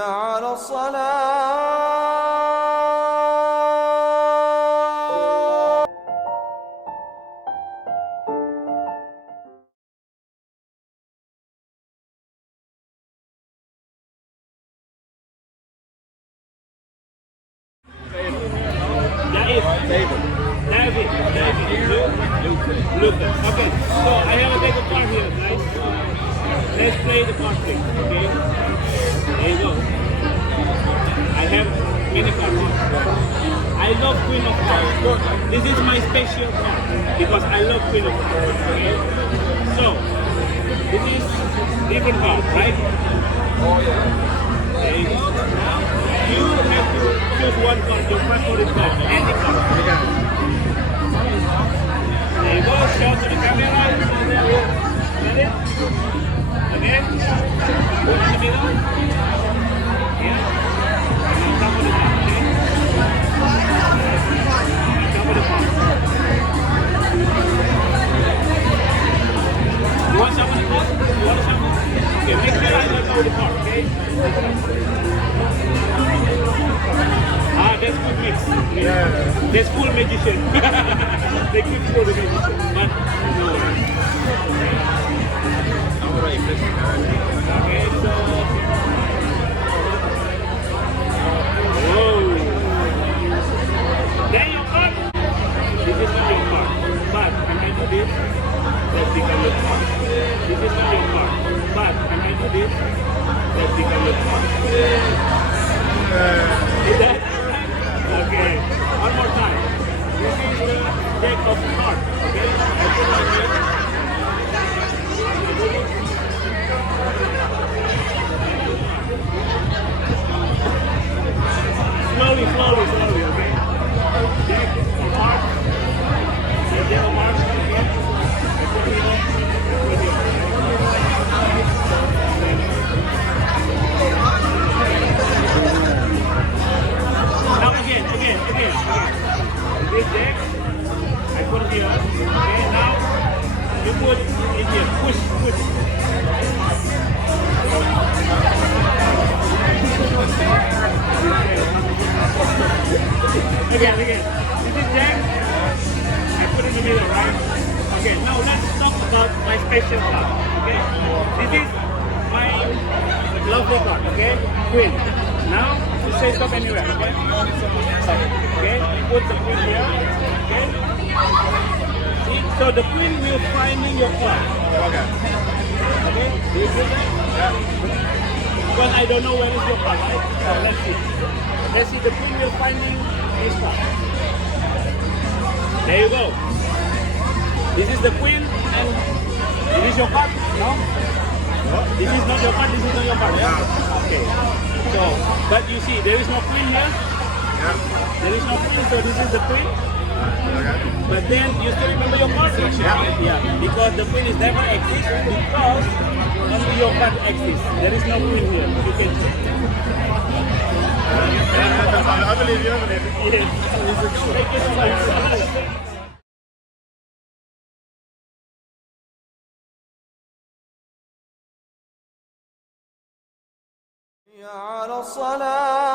على الصلاة. David. Lucas. Okay. So I have a deck of cards here, guys. Let's play the card trick. Okay. There you go. I have many cards here. I love Queen of Cards. This is my special card because I love Queen of Cards. Okay. So this is different card, right? There you go. Now you have to choose one card, your favorite card, any card. There you go, show to the camera. Get it? Again. Go in the middle. Yeah. And now top of the top, okay? Top of the top. You want some of the top? You want some? Okay, make sure I let go of the part, okay? That's good mix. Yeah. That's full magician. They keep for the magician. But no. Okay, so. Whoa. Then your card. This is not your card. But I'm going to do this. Let's become your card. This is not your card. But I'm going to do this. Let's become your card. Is that? Okay, one more time. This is the deck of cards, okay? I put it here. Slowly, okay? Deck of cards. The deck of cards, okay? I put it here. Now again. This deck, I put it here. Okay, now you put it here. Push. Again. This is deck. I put it in the middle, right? Okay, now let's talk about my special card. Okay, this is my lovely card. Okay, Queen. Now you say stop anywhere. Okay. Okay, put the queen here. Okay. See, so the queen will finding your card. Okay. Okay. Do you see that? Yeah. Because I don't know where is your card, right? So let's see. Let's see. The queen will finding this card. There you go. This is the queen, and this is your card. No. This is not your card. This is not your card. Yeah. Okay. So, but you see, there is no queen here. Yeah. There is no queen, so this is the queen. But then you still remember your card? Yeah. Because the queen is never exist because only your card exists. There is no queen here. You can check. I believe you. Yes. Thank you so much. على الصلاة.